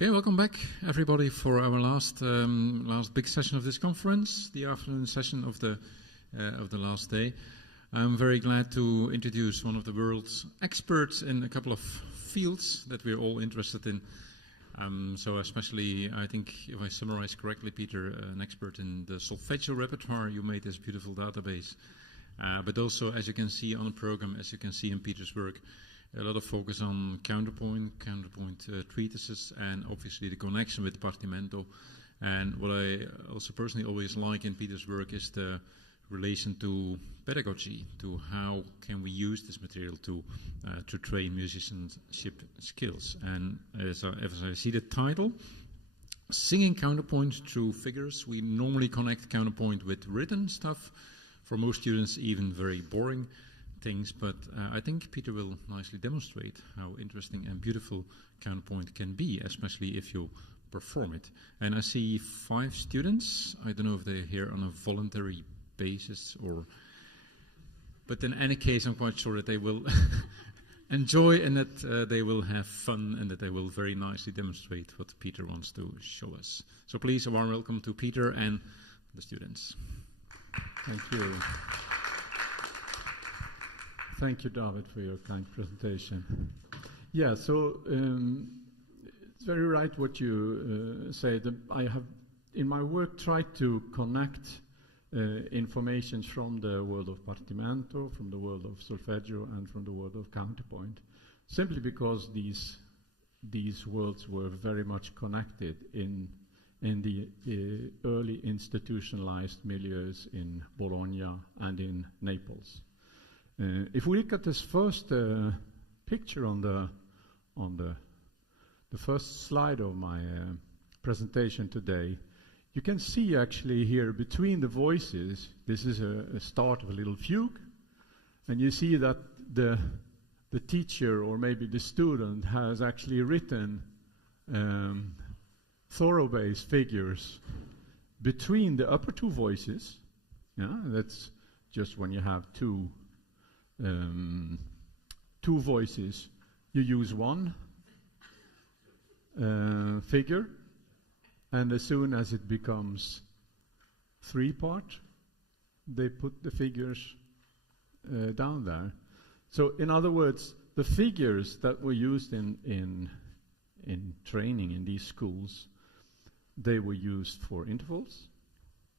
Okay, welcome back, everybody, for our last big session of this conference, the afternoon session of the last day. I'm very glad to introduce one of the world's experts in a couple of fields that we're all interested in. So especially, I think, if I summarize correctly, Peter, an expert in the solfeggi repertoire. You made this beautiful database. But also, as you can see on the program, as you can see in Peter's work, a lot of focus on counterpoint treatises, and obviously the connection with partimento. And what I also personally always like in Peter's work is the relation to pedagogy, to how can we use this material to train musicianship skills. And as I see the title, Singing Counterpoint Through Figures, we normally connect counterpoint with written stuff. For most students, even very boring things, but I think Peter will nicely demonstrate how interesting and beautiful counterpoint can be, especially if you perform it. And I see 5 students. I don't know if they're here on a voluntary basis but in any case, I'm quite sure that they will enjoy and that they will have fun and that they will very nicely demonstrate what Peter wants to show us. So please, a warm welcome to Peter and the students. Thank you. Thank you, David, for your kind presentation. Yeah, so it's very right what you say. I have, in my work, tried to connect information from the world of partimento, from the world of solfeggio, and from the world of counterpoint, simply because these worlds were very much connected in the early institutionalized milieus in Bologna and in Naples. If we look at this first picture on the first slide of my presentation today, you can see actually here between the voices, this is a start of a little fugue, and you see that the teacher or maybe the student has actually written thorough bass figures between the upper 2 voices. Yeah, that's just when you have two voices, you use one figure, and as soon as it becomes 3-part, they put the figures down there. So in other words, the figures that were used in training in these schools, they were used for intervals,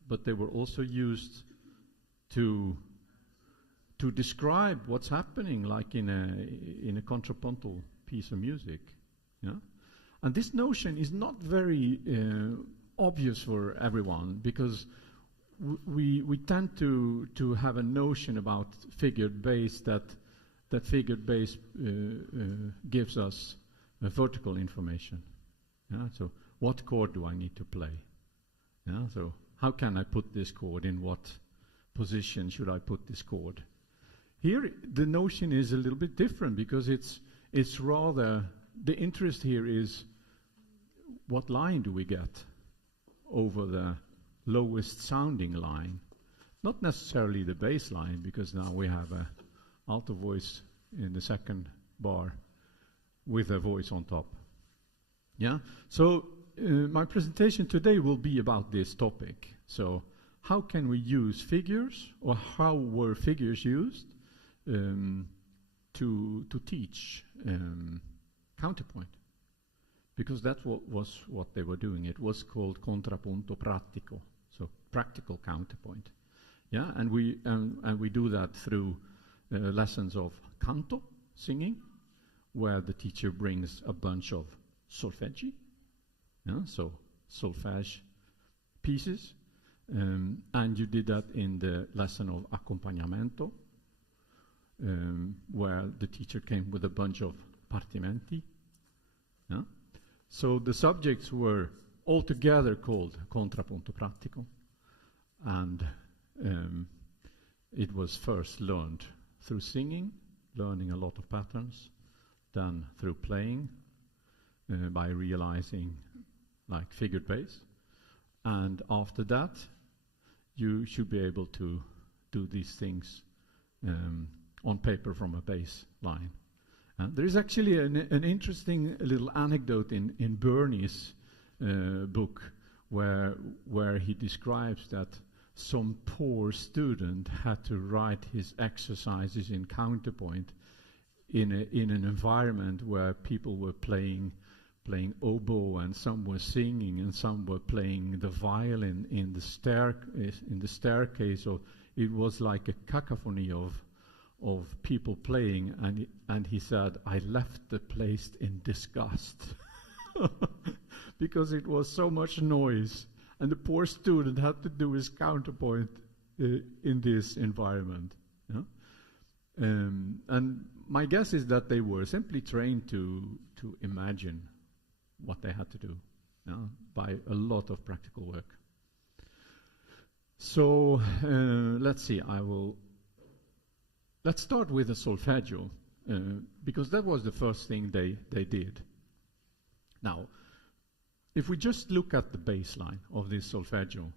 but they were also used to describe what's happening, like in a contrappunto piece of music. Yeah? And this notion is not very obvious for everyone, because we tend to have a notion about figured bass that figured bass gives us vertical information. Yeah? So what chord do I need to play? Yeah? So how can I put this chord in what position should I put this chord? Here, the notion is a little bit different, because it's rather, the interest here is what line do we get over the lowest sounding line? Not necessarily the bass line, because now we have a alto voice in the second bar with a voice on top. Yeah? So my presentation today will be about this topic. So how can we use figures, or how were figures used to teach counterpoint, because that was what they were doing. It was called contrappunto pratico, so practical counterpoint. Yeah, and we do that through lessons of canto, singing, where the teacher brings a bunch of solfeggi, yeah, so solfège pieces, and you did that in the lesson of accompanimento, where the teacher came with a bunch of partimenti. Yeah? So the subjects were altogether called contrappunto pratico, and it was first learned through singing, learning a lot of patterns, then through playing, by realizing like figured bass, and after that you should be able to do these things on paper from a bass line. There is actually an interesting little anecdote in Burney's book where he describes that some poor student had to write his exercises in Counterpoint in an environment where people were playing oboe, and some were singing, and some were playing the violin in the staircase. So it was like a cacophony of people playing, and he said, "I left the place in disgust." Because it was so much noise, and the poor student had to do his counterpoint in this environment. Yeah? And my guess is that they were simply trained to imagine what they had to do, by a lot of practical work. So let's see. Let's start with the solfeggio, because that was the first thing they did. Now, if we just look at the baseline of this solfeggio,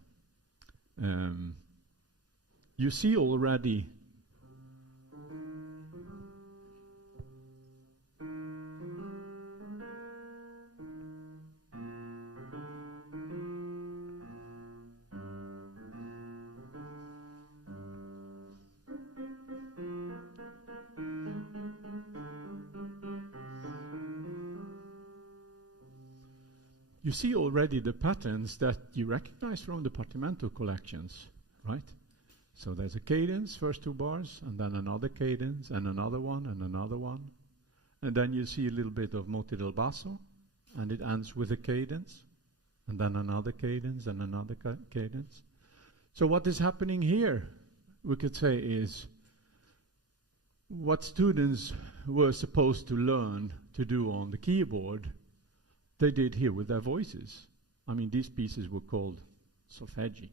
you see already the patterns that you recognize from the partimento collections, right? So there's a cadence, first two bars, and then another cadence, and another one, and another one. And then you see a little bit of mote del basso, and it ends with a cadence, and then another cadence, and another cadence. So what is happening here, we could say, is what students were supposed to learn to do on the keyboard, they did here with their voices. I mean, these pieces were called solfeggi,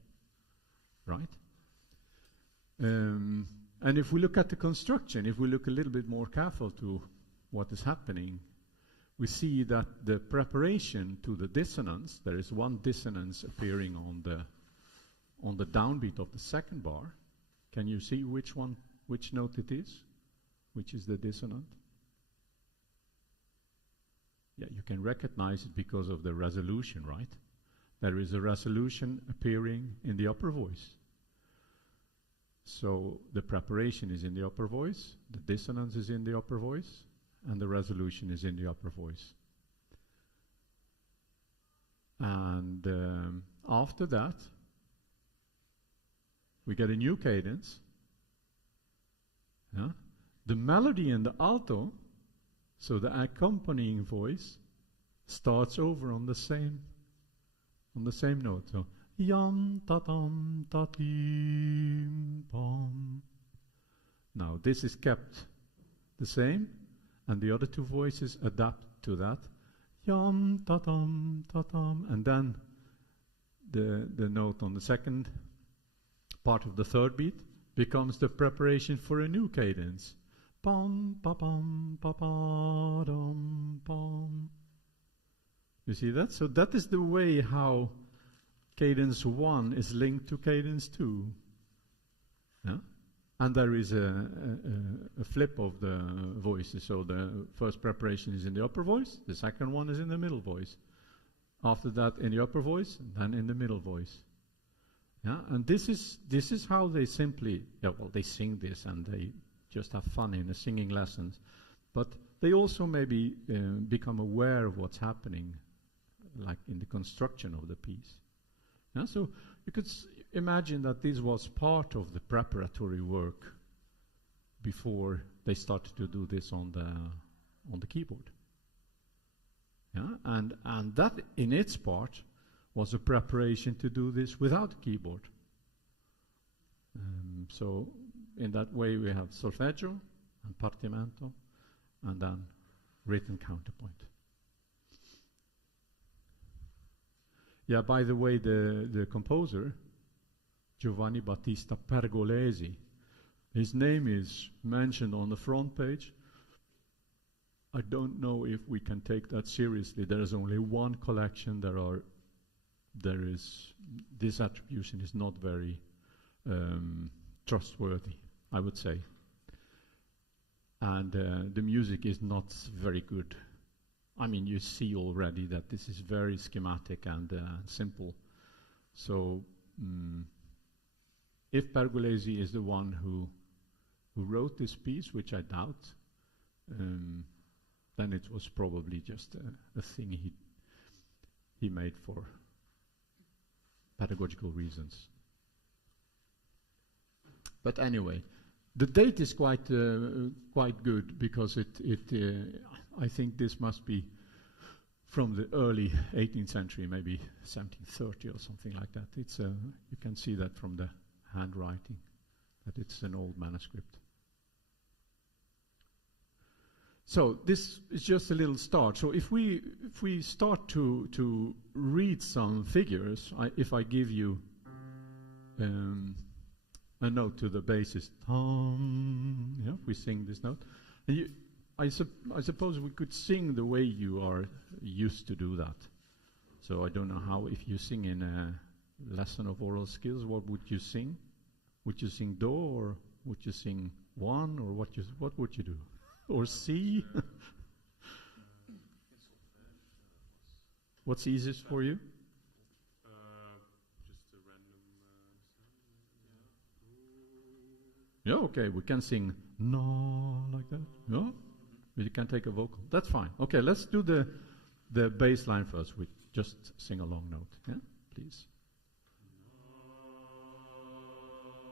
right? And if we look at the construction, if we look a little bit more careful to what is happening, we see that the preparation to the dissonance, there is one dissonance appearing on the downbeat of the second bar. Can you see which note it is? Which is the dissonant? Yeah, you can recognize it because of the resolution, right? There is a resolution appearing in the upper voice. So the preparation is in the upper voice, the dissonance is in the upper voice, and the resolution is in the upper voice. And after that, we get a new cadence. Yeah? The melody in the alto, so the accompanying voice, starts over on the same note. So yam ta tam ta tim pam. Now this is kept the same, and the other two voices adapt to that. Yam ta tam, and then the note on the second part of the third beat becomes the preparation for a new cadence. Pam pa pam pa pa dum pam. You see that? So that is the way how cadence 1 is linked to cadence 2. Yeah? And there is a flip of the voices. So the first preparation is in the upper voice, the second one is in the middle voice. After that in the upper voice, and then in the middle voice. Yeah? And this is how they simply, they sing this and they just have fun in the singing lessons. But they also maybe become aware of what's happening, like in the construction of the piece. Yeah? So you could imagine that this was part of the preparatory work before they started to do this on the keyboard. Yeah? And that in its part was a preparation to do this without a keyboard. So in that way we have solfeggio and partimento and then written counterpoint. Yeah, by the way, the composer, Giovanni Battista Pergolesi, his name is mentioned on the front page. I don't know if we can take that seriously. There is only one collection. This attribution is not very trustworthy, I would say. and the music is not very good. I mean, you see already that this is very schematic and simple. So, if Pergolesi is the one who wrote this piece, which I doubt, then it was probably just a thing he made for pedagogical reasons. But anyway, the date is quite good because I think this must be from the early 18th century, maybe 1730 or something like that. It's you can see that from the handwriting, that it's an old manuscript. So this is just a little start. So if we start to read some figures, if I give you a note to the bassist, yeah, we sing this note, and I suppose we could sing the way you are used to do that. So I don't know how, if you sing in a lesson of oral skills, what would you sing? Would you sing do, or would you sing one, or what would you do? Or C? What's easiest for you? Just a random sound. Yeah, okay, we can sing no like that. Yeah, you can take a vocal. That's fine. Okay, let's do the bass line first. We just sing a long note. Yeah, please.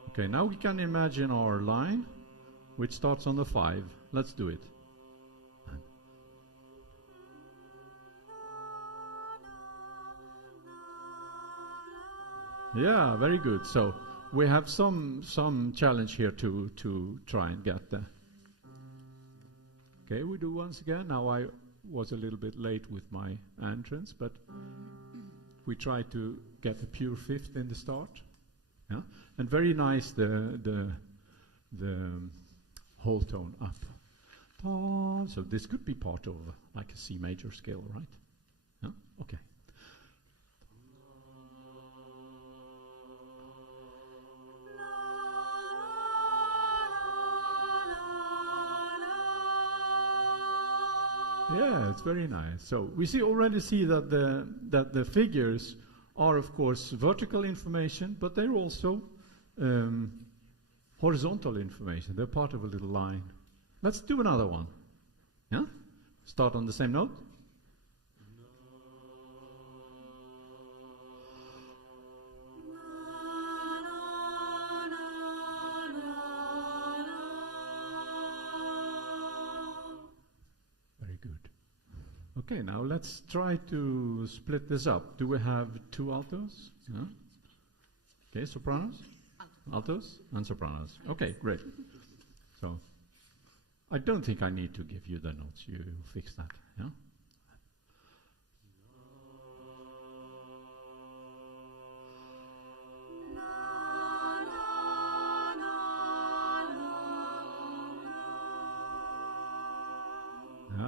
Okay, now we can imagine our line, which starts on the 5. Let's do it. Yeah, very good. So we have some challenge here to try and get the. Okay, we do once again. Now I was a little bit late with my entrance, but we try to get a pure fifth in the start. Yeah, and very nice the whole tone up. So this could be part of like a C major scale, right? Yeah? Okay. Yeah, it's very nice. So we already see that the figures are, of course, vertical information, but they're also horizontal information. They're part of a little line. Let's do another one. Yeah? Start on the same note. Very good. Okay, now let's try to split this up. Do we have 2 altos? Yeah? Okay, sopranos? Altos and sopranos. Okay, great. So I don't think I need to give you the notes. You fix that, yeah?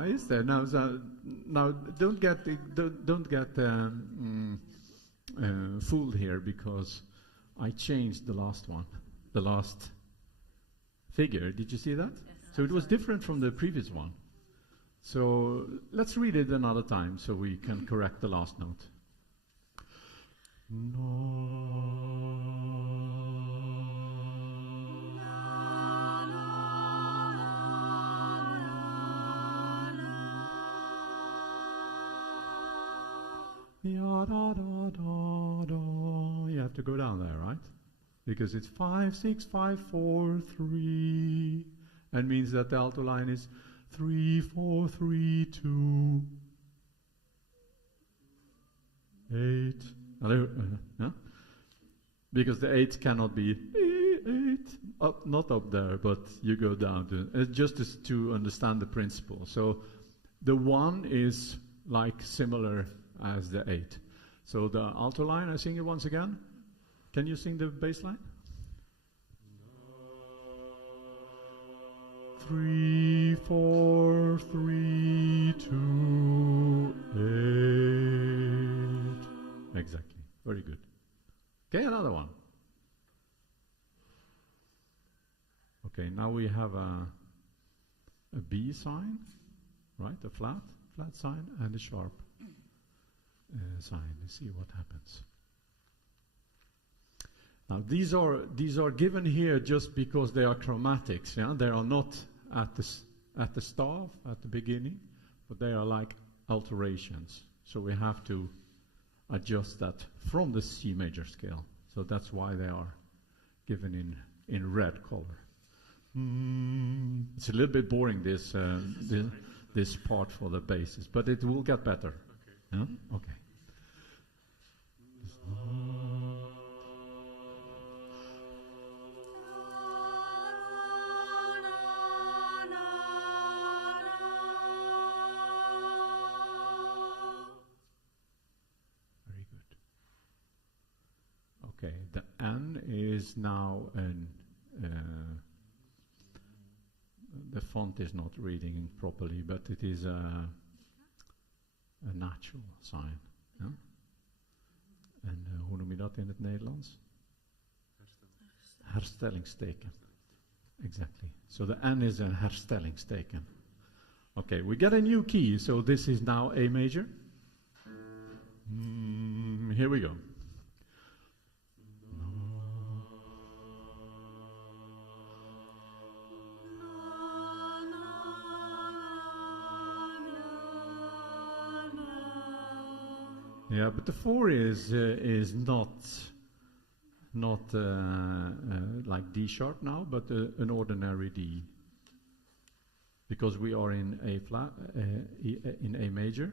Is there now? Now, don't get fooled here, because I changed the last one, the last figure. Did you see that? Yes. So it was different from the previous one. So let's read it another time so we can correct the last note. Ya, da, da, da, da. You have to go down there, right? Because it's 5, 6, 5, 4, 3. And means that the alto line is 3, 4, 3, 2, 8. Yeah? Because the 8 cannot be 8, up, not up there, but you go down to just to understand the principle. So the 1 is like similar as the 8. So the alto line, I sing it once again. Can you sing the bass line? 3, 4, 3, 2, 8. Exactly. Very good. Okay, another one. Okay, now we have a B sign, right? A flat sign, and a sharp sign. Let's see what happens. Now these are given here just because they are chromatics. Yeah, they are not at the staff at the beginning, but they are like alterations. So we have to adjust that from the C major scale. So that's why they are given in red color. It's a little bit boring this part for the basses, but it will get better. Okay. Yeah? Okay. Very good. Okay, the N is now the font is not reading properly, but it is a natural sign. Ja? En hoe noem je dat in het Nederlands? Herstellingsteken. Exactly. So the N is a herstellingsteken. Okay, we get a new key, so this is now A major. Here we go. Yeah, but the 4 is not like D sharp now, but an ordinary D, because we are in A flat, in A major.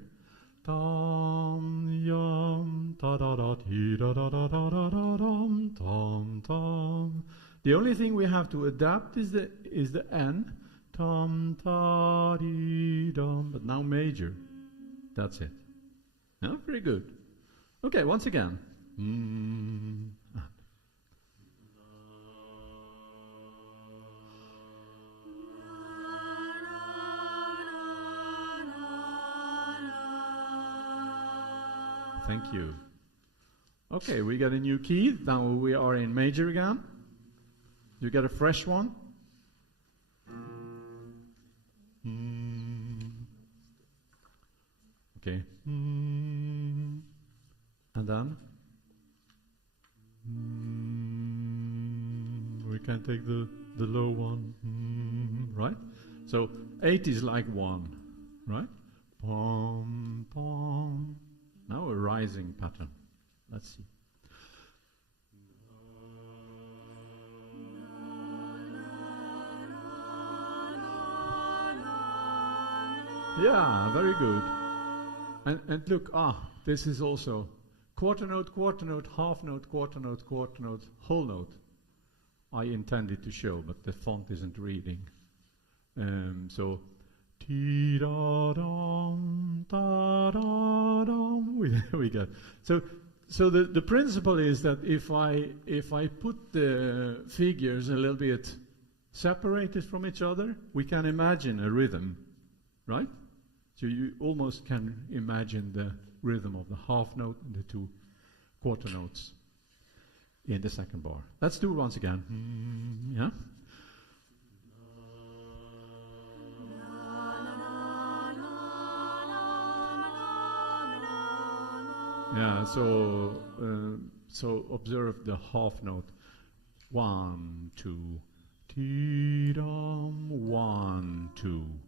Tam yam ta da da ti da da da da da da dum tam tam. The only thing we have to adapt is the N. Tam ta di dum, but now major. That's it. No, very good. Okay, once again. Thank you. Okay, we got a new key. Now we are in major again. You get a fresh one. Okay. And then we can take the low one, right? So 8 is like 1, right? Pom, pom. Now a rising pattern. Let's see. Yeah, very good. And look, this is also quarter note, half note, quarter note, whole note. I intended to show, but the font isn't reading. So, ti da dum, da da dum. We got. So the principle is that if I put the figures a little bit separated from each other, we can imagine a rhythm, right? So you almost can imagine the rhythm of the half note and the 2 quarter notes in the second bar. Let's do it once again. Yeah? Yeah, so observe the half note. 1, 2, ti-dum, 1, 2.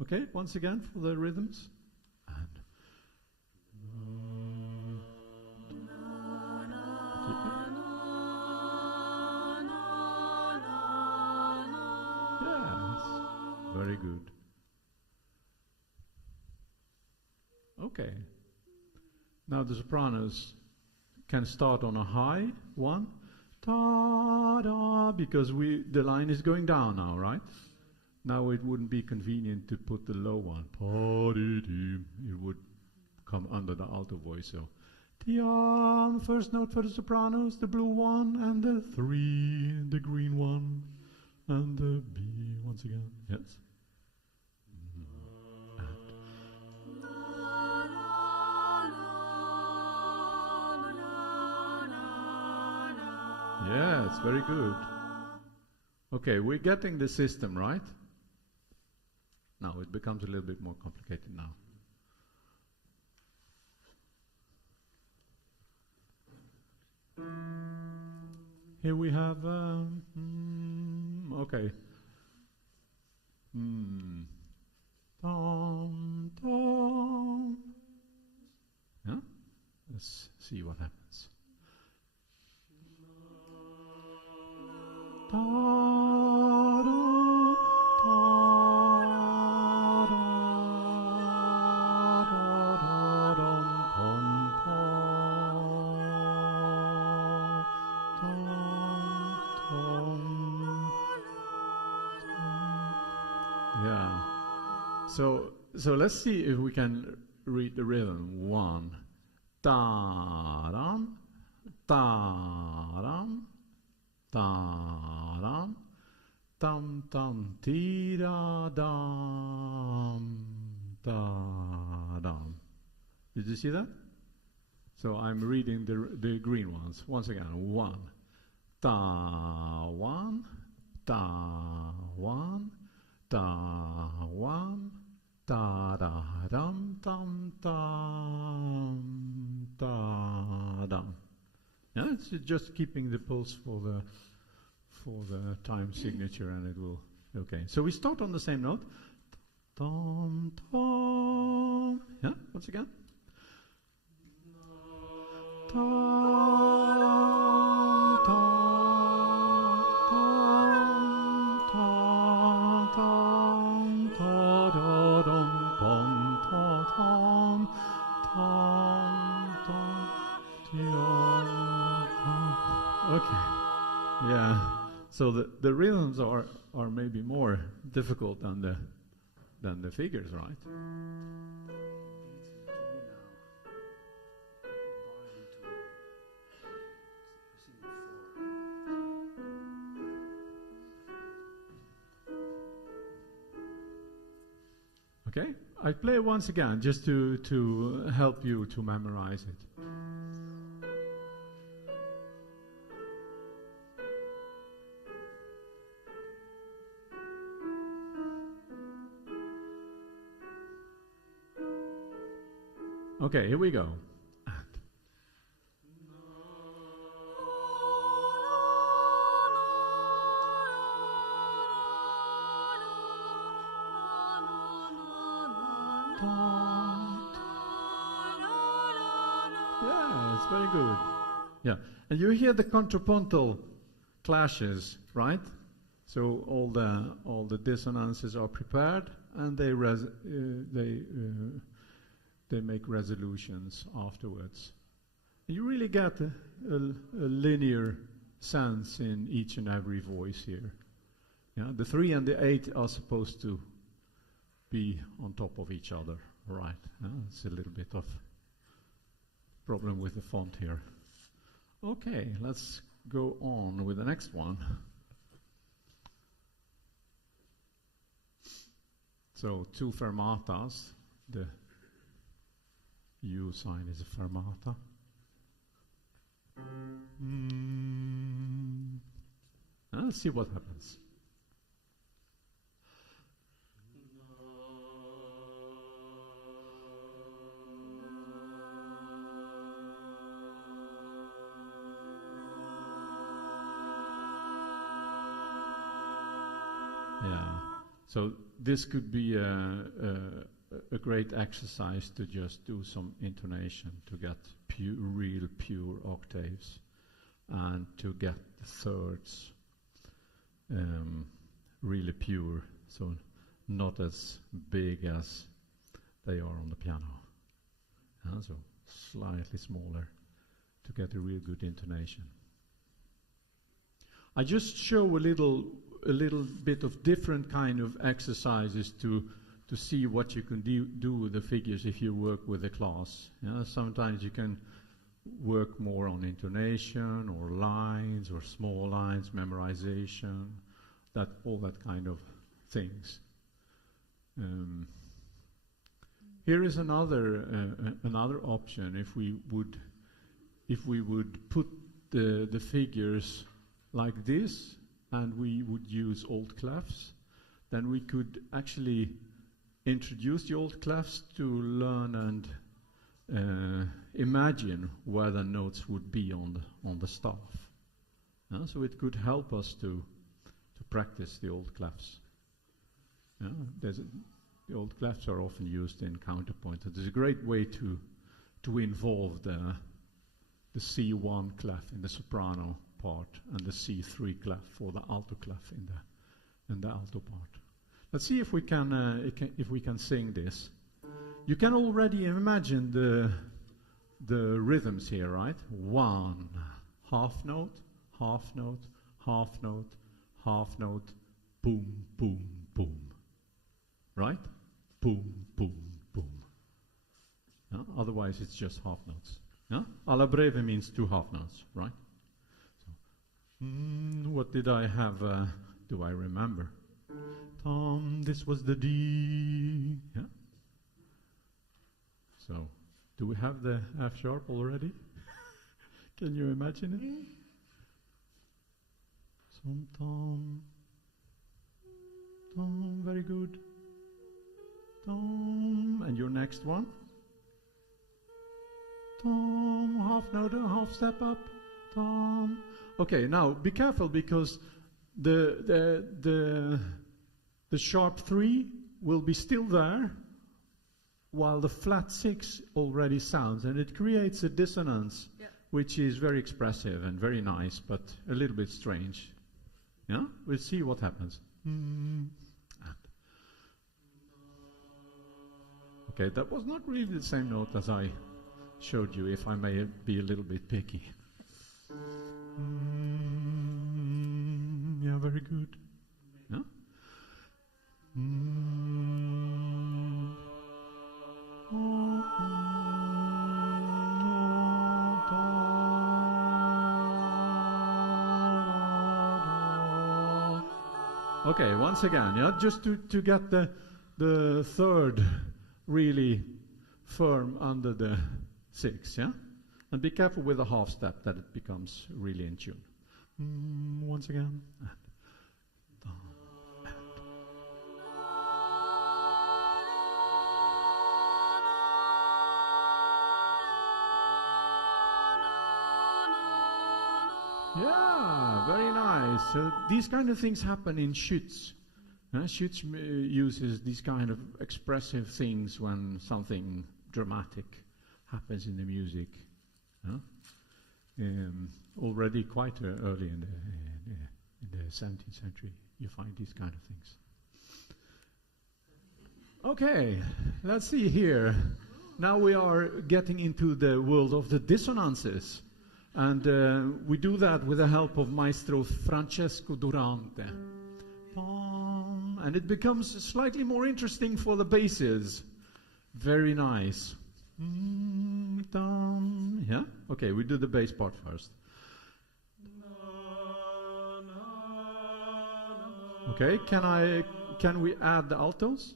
Okay, once again for the rhythms. And yes, very good. Okay. Now the sopranos can start on a high 1. Ta-da, because the line is going down now, right? Now it wouldn't be convenient to put the low one. It would come under the alto voice. So, tiam, first note for the sopranos, the blue one, and the 3, the green one, and the B once again. Yes. Yes, very good. Okay, we're getting the system, right? Now it becomes a little bit more complicated now. Here we have, okay. Tom, tom. Yeah? Let's see what happens. Yeah. So let's see if we can read the rhythm. One, ta-dam, ta-dam, ta-dam, tam-tam, ti-da-dam, ta-dam. Did you see that? So I'm reading the green ones. Once again, one, ta-one, ta-one, ta-one, ta-da-dum, tam-tam, ta-dam. Yeah, it's just keeping the pulse for the time signature, and it will. Okay, so we start on the same note. Tom, tom. Yeah, once again. Tom, tom, tom, tom, tom, ta da dum, pom, ta tom, tom, tom, okay. Yeah. So the rhythms are maybe more difficult than the figures, right? Okay, I play once again just to help you to memorize it. Okay, here we go. Yeah, it's very good. Yeah, and you hear the contrapuntal clashes, right? So all the dissonances are prepared, and they make resolutions afterwards. You really get a linear sense in each and every voice here. Yeah, the 3 and the 8 are supposed to be on top of each other, right? It's a little bit of problem with the font here. Okay, let's go on with the next one. So 2 fermatas. The U sign is a fermata. Let's see what happens. Yeah, so this could be a great exercise to just do some intonation to get real pure octaves and to get the thirds really pure, so not as big as they are on the piano. So slightly smaller to get a real good intonation. I just show a little bit of different kind of exercises to see what you can do with the figures if you work with a class. Sometimes you can work more on intonation or lines or small lines, memorization, all that kind of things. Here is another option. If we would put the figures like this and we would use old clefs, then we could actually introduce the old clefs to learn and imagine where the notes would be on the staff. So it could help us to practice the old clefs. The old clefs are often used in counterpoint. It is a great way to involve the C1 clef in the soprano part and the C3 clef for the alto clef in the alto part. Let's see if we can sing this. You can already imagine the rhythms here, right? 1, half note, half note, half note, half note, boom, boom, boom. Right? Boom, boom, boom. Otherwise, it's just half notes. Alla breve means 2 half notes, right? So, what did I have? Do I remember? This was the D. Yeah. So, do we have the F sharp already? Can you imagine it? Some tom. Tom, very good. Tom, and your next one. Tom, half note, half step up. Tom. Okay, now be careful because the sharp 3 will be still there while the flat 6 already sounds, and it creates a dissonance, which is very expressive and very nice, but a little bit strange. Yeah, we'll see what happens. Okay, that was not really the same note as I showed you, if I may be a little bit picky. Yeah, very good. Yeah? Okay, once again, yeah, just to get the third really firm under the 6, yeah? And be careful with the half step that it becomes really in tune. Once again. Yeah, very nice. So these kind of things happen in Schütz. Schütz uses these kind of expressive things when something dramatic happens in the music. Already quite early in the 17th century, you find these kind of things. Okay, let's see here. Now we are getting into the world of the dissonances. And we do that with the help of Maestro Francesco Durante. And it becomes slightly more interesting for the basses. Very nice. Yeah? Okay, we do the bass part first. Okay, can we add the altos?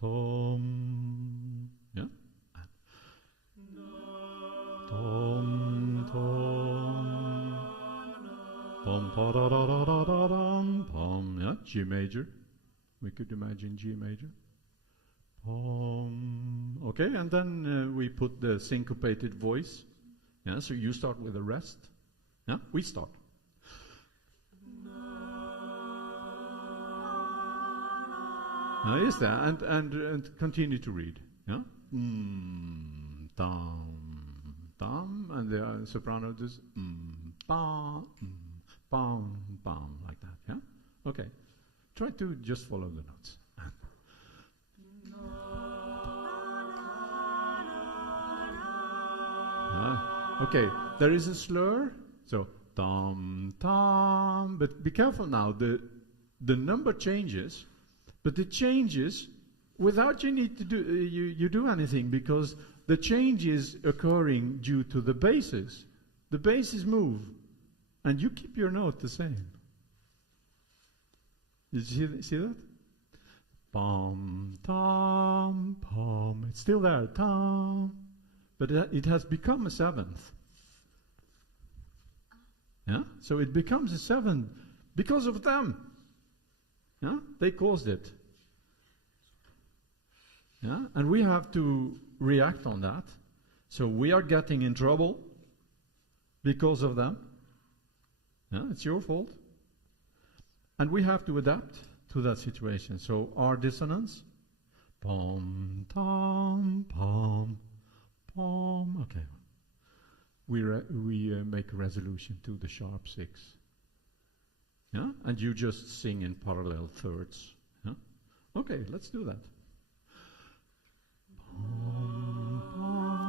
Tom. Yeah? Tom, tom. Pom, pa, da, da, da, da, da, dum, pom. Yeah, G major. We could imagine G major. Pom. Okay, and then we put the syncopated voice. Yeah, so you start with the rest. Yeah, we start. Yes, there, and continue to read. Yeah, dum, dum, and the soprano does ba, bum, bum, like that. Yeah, okay. Try to just follow the notes. Okay, there is a slur, so dum, dum, but be careful now. The number changes. But it changes without you need to do you do anything, because the change is occurring due to the basses. The basses move, and you keep your note the same. Did you see that? Pom, tom, pom. It's still there, tom, but it has become a seventh. Yeah? So it becomes a 7 because of them. Yeah? They caused it. Yeah? And we have to react on that. So we are getting in trouble because of them. Yeah? It's your fault. And we have to adapt to that situation. So our dissonance, pom, tom, pom, pom. Okay. We make a resolution to the sharp 6. Yeah? And you just sing in parallel thirds. Yeah? Okay, let's do that. Pom, pom.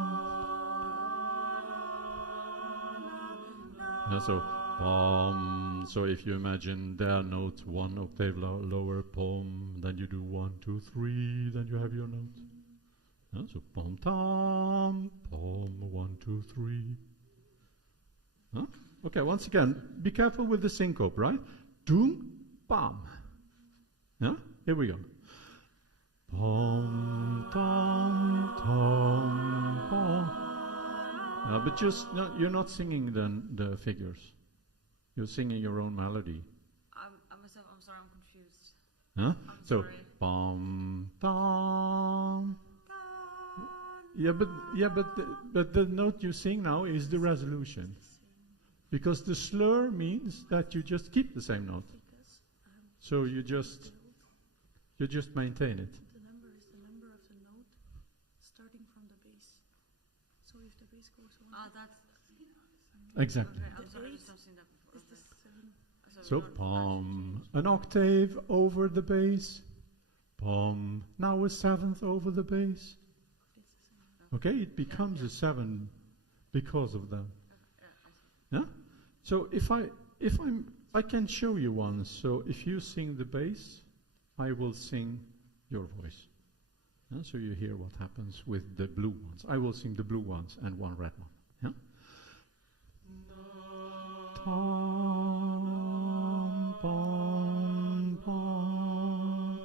Yeah, so pom. So if you imagine their note 1 octave lower, pom, then you do 1, 2, 3, then you have your note. Yeah, so pom tam, pom, 1, 2, 3. Huh? Okay, once again, be careful with the syncope, right? Doom, pam. Yeah, here we go. Pom tam tam pom. But just you're not singing the figures. You're singing your own melody. I'm sorry, I'm confused. Huh? I'm So sorry. pom tam. Yeah, but the note you sing now is the resolution, because the slur means that you just keep the same note. So you just maintain it. The number is the number of the note starting from the bass. So if the bass goes on, That's Exactly. okay. I'm sorry, I just not seen that before. is the 7. So pom, an octave over the bass. Pom, now a 7th over the bass. Okay, it becomes a 7 because of them. Yeah. So I can show you one. So if you sing the bass, I will sing your voice. Yeah? So you hear what happens with the blue ones. I will sing the blue ones and one red one. Yeah. Tom, pom, pom.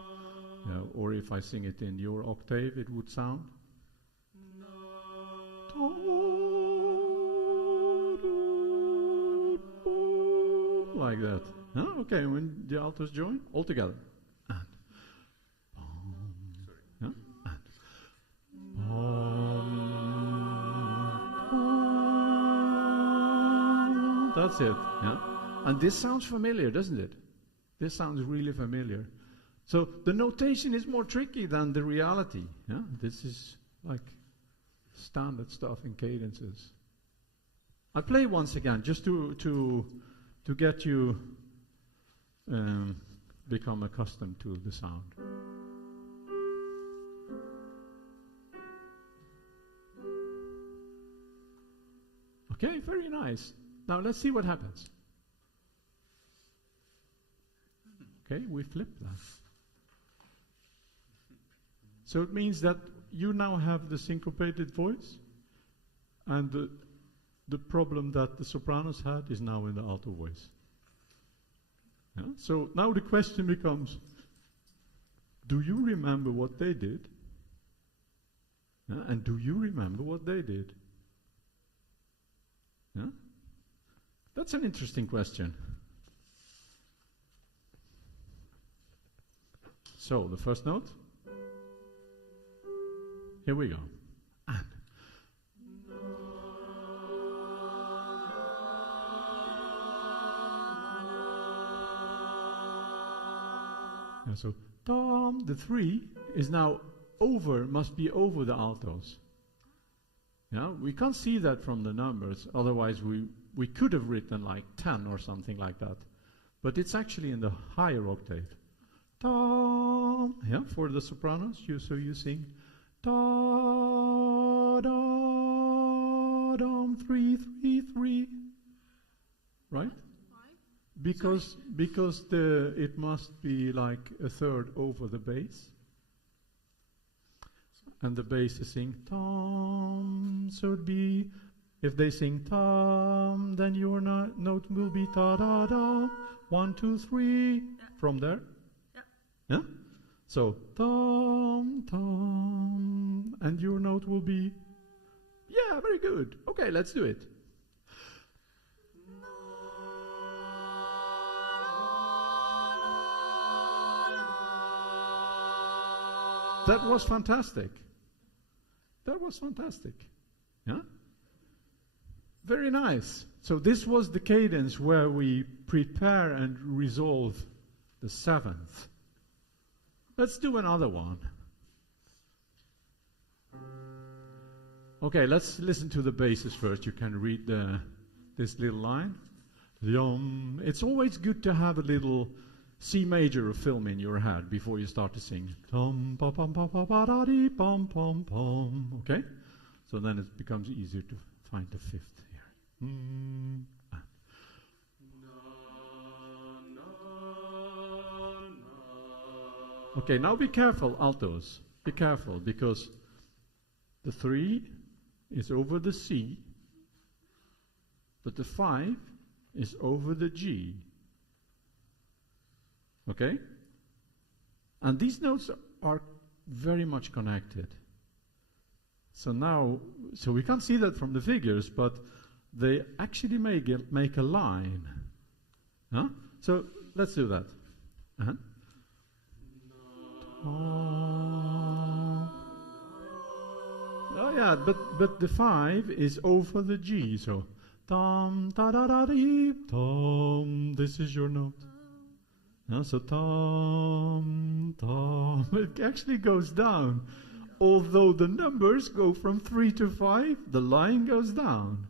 Yeah, or if I sing it in your octave, it would sound. Like that. Huh? Okay, when the altos join, all together. And yeah? And that's it. Yeah? And this sounds familiar, doesn't it? This sounds really familiar. So the notation is more tricky than the reality. Yeah? This is like standard stuff in cadences. I play once again just to get you become accustomed to the sound. Okay, very nice. Now let's see what happens. Okay, we flip that. So it means that you now have the syncopated voice, and the problem that the sopranos had is now in the alto voice. Yeah? So now the question becomes, do you remember what they did? Yeah? And do you remember what they did? Yeah? That's an interesting question. So the first note. Here we go. And. And so, tom, the 3 is now over, must be over the altos. Yeah, we can't see that from the numbers, otherwise we could have written like 10 or something like that. But it's actually in the higher octave. Tom, yeah, for the sopranos, so you sing da da dum 3 3 3, right? Why? Because it must be like a third over the bass, and the bass is sing tom. So it'd be, if they sing tom, then your note will be ta da da 1 2 3 Yeah. from there. Yeah. Yeah. So tom tom, and your note will be, yeah, very good. Okay, let's do it. That was fantastic. That was fantastic. Yeah? Very nice. So this was the cadence where we prepare and resolve the seventh. Let's do another one. Okay, let's listen to the basses first. You can read this little line. It's always good to have a little C major film in your head before you start to sing. Okay? So then it becomes easier to find the fifth here. Okay, now be careful, altos. Be careful, because the 3 is over the C, but the 5 is over the G. Okay? And these notes are very much connected. So we can't see that from the figures, but they actually make a line. Huh? So let's do that. Uh-huh. Oh yeah, but the 5 is over the G, so tom ta da da dee tom. This is your note. So tom tom. It actually goes down. Although the numbers go from 3 to 5, the line goes down.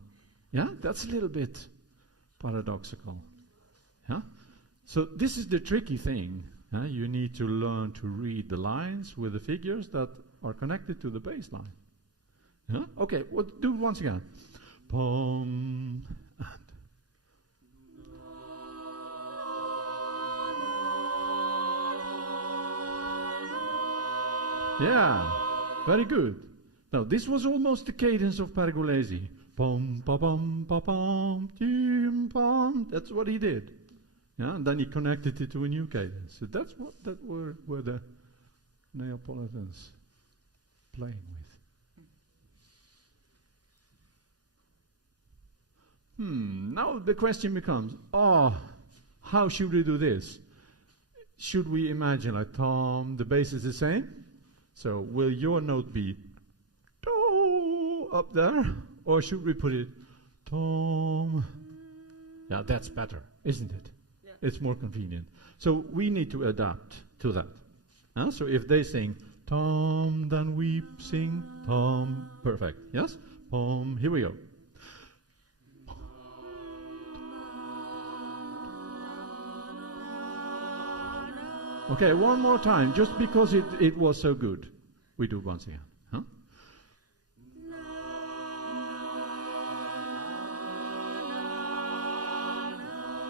Yeah, that's a little bit paradoxical. Yeah. So this is the tricky thing. You need to learn to read the lines with the figures that are connected to the bass line. Yeah? Okay, do it once again. Pom and. Yeah, very good. Now this was almost the cadence of Pergolesi. Pom pa pom pa pom tim pom. That's what he did. Yeah, and then he connected it to a new cadence. So that's what were the Neapolitans playing with. Now the question becomes, how should we do this? Should we imagine like tom, the bass is the same? So will your note be do up there? Or should we put it tom? Yeah, that's better, isn't it? It's more convenient. So we need to adapt to that. So if they sing tom, then we sing tom. Perfect. Yes? Pom. Here we go. Okay, one more time, just because it was so good. We do it once again. Huh?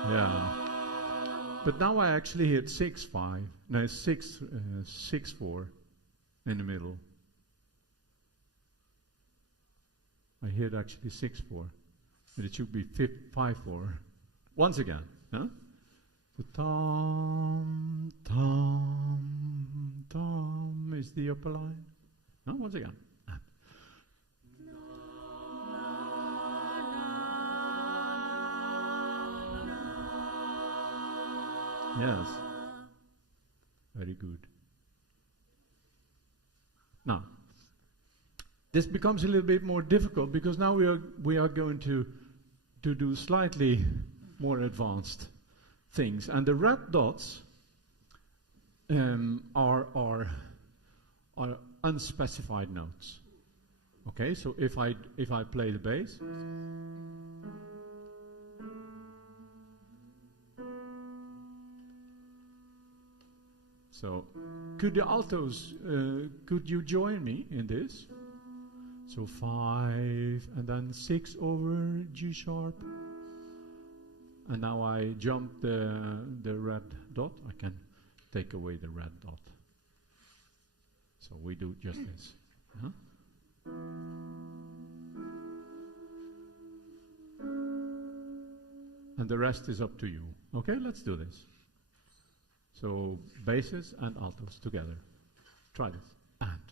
Yeah. But now I actually hit 6-5. No, 6-4 in the middle. I hit actually 6-4. And it should be 5-4. Once again. Huh? The tom, tom, tom is the upper line. No, once again. Yes. Very good. Now, this becomes a little bit more difficult because now we are going to do slightly more advanced things, and the red dots are unspecified notes. Okay, so if I play the bass. So, could the altos, could you join me in this? So 5, and then 6 over G sharp. And now I jump the red dot. I can take away the red dot. So we do just this. Huh? And the rest is up to you. Okay, let's do this. So basses and altos together. Try this. And.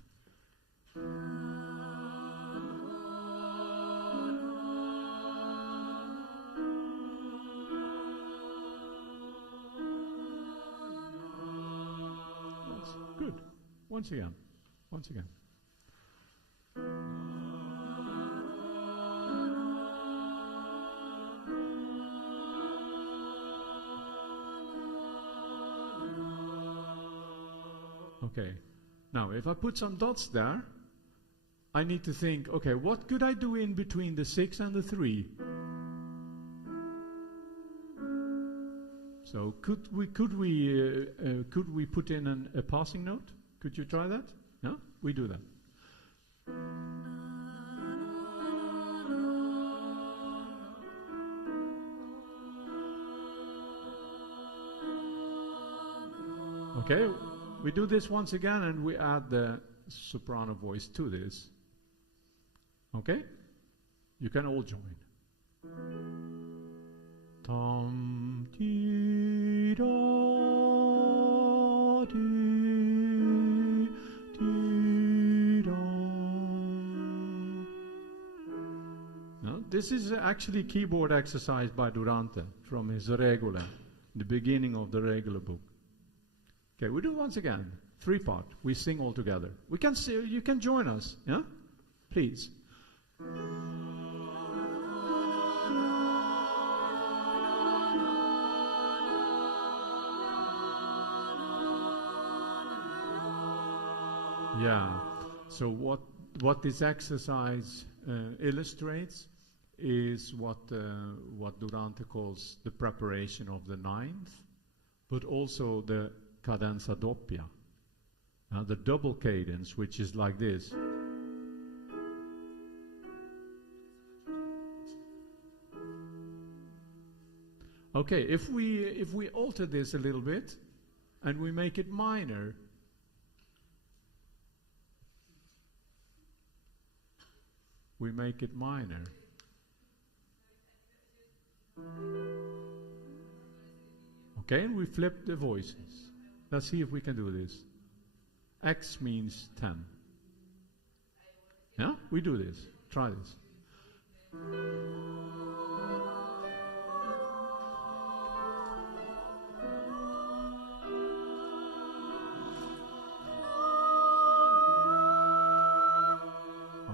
That's good. Once again. Once again. Okay. Now, if I put some dots there, I need to think, okay, what could I do in between the 6 and the 3? So could we put in a passing note? Could you try that? Yeah, we do that. Okay, we do this once again, and we add the soprano voice to this. Okay, you can all join. Tom ti da ti ti dum. Now, this is actually keyboard exercise by Durante from his Regula, the beginning of the Regula book. Okay, we do it once again. 3-part. We sing all together. We can see, you can join us, yeah? Please. Yeah. So what this exercise illustrates is what Durante calls the preparation of the ninth, but also the cadenza doppia, the double cadence, which is like this. Okay, if we alter this a little bit and we make it minor, Okay, and we flip the voices. Let's see if we can do this. X means 10. Yeah, we do this. Try this.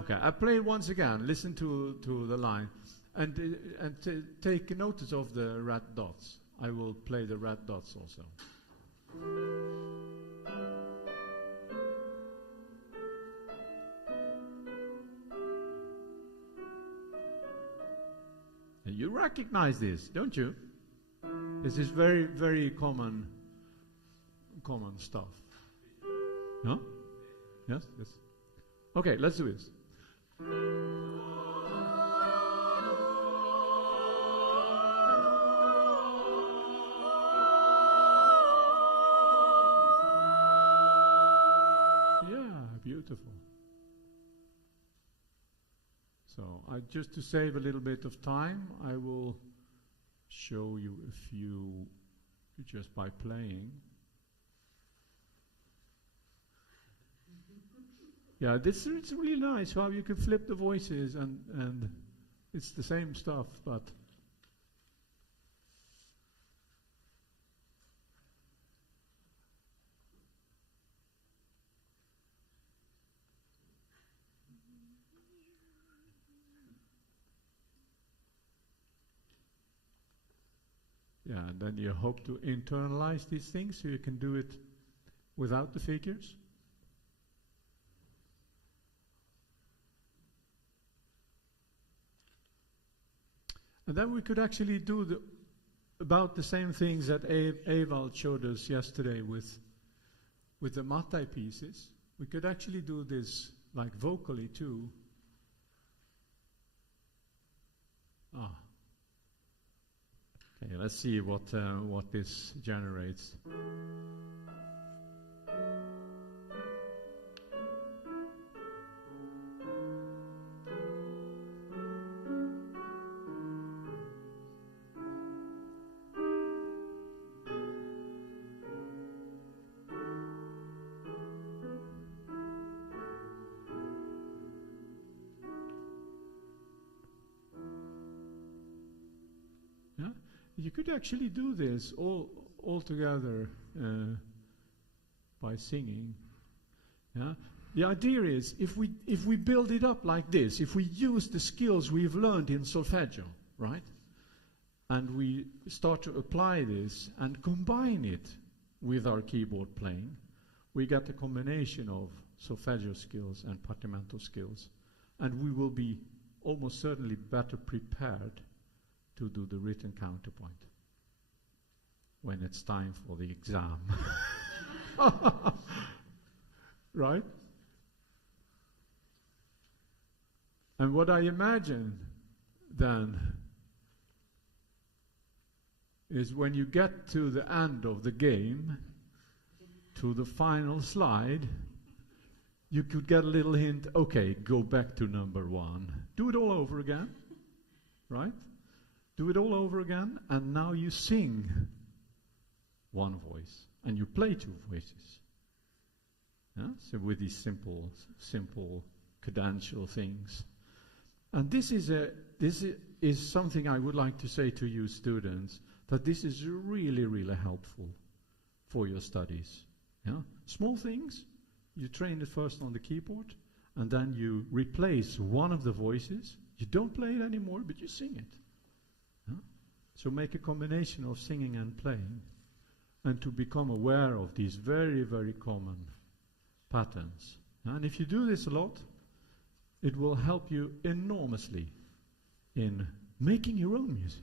Okay, I play it once again. Listen to the line, and take notice of the red dots. I will play the red dots also. You recognize this, don't you? This is very, very common stuff. No? Yes? Yes. Okay, let's do this. Beautiful. So, just to save a little bit of time, I will show you a few just by playing. Yeah, this is really nice how you can flip the voices and it's the same stuff, but yeah, and then you hope to internalize these things so you can do it without the figures. And then we could actually do about the same things that Ewald showed us yesterday with the Matai pieces. We could actually do this like vocally too. Okay, let's see what this generates. You could actually do this all together by singing. Yeah, The idea is, if we build it up like this, if we use the skills we've learned in solfeggio, right, and we start to apply this and combine it with our keyboard playing, we get a combination of solfeggio skills and partimento skills, and we will be almost certainly better prepared to do the written counterpoint when it's time for the exam. Right? And what I imagine then is when you get to the end of the game, to the final slide, you could get a little hint, okay, go back to number 1. Do it all over again, right? Do it all over again, and now you sing one voice, and you play 2 voices. Yeah? So with these simple cadential things. And this is something I would like to say to you students, that this is really, really helpful for your studies. Yeah? Small things, you train it first on the keyboard, and then you replace one of the voices. You don't play it anymore, but you sing it. Yeah? So make a combination of singing and playing, and to become aware of these very, very common patterns. And if you do this a lot, it will help you enormously in making your own music.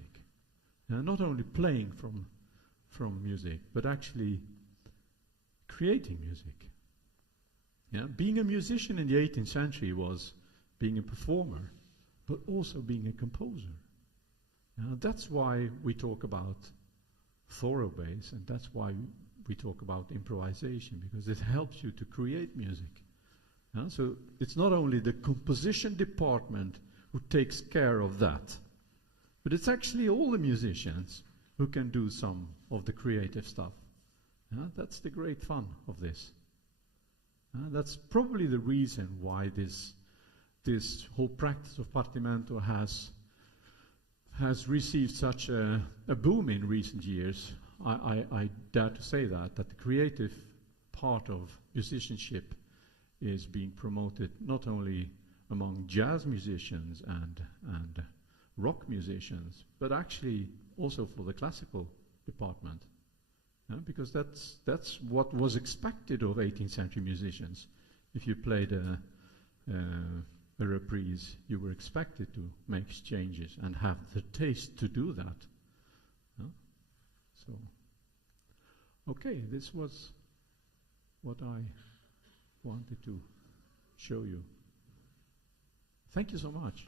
Not only playing from music, but actually creating music. Yeah? Being a musician in the 18th century was being a performer, but also being a composer. That's why we talk about thorough bass, and that's why we talk about improvisation, because it helps you to create music. So it's not only the composition department who takes care of that, but it's actually all the musicians who can do some of the creative stuff. That's the great fun of this. That's probably the reason why this whole practice of partimento has received such a boom in recent years. I dare to say that the creative part of musicianship is being promoted not only among jazz musicians and rock musicians, but actually also for the classical department. Because that's what was expected of 18th century musicians. If you played a reprise, you were expected to make changes and have the taste to do that. So, okay, this was what I wanted to show you. Thank you so much.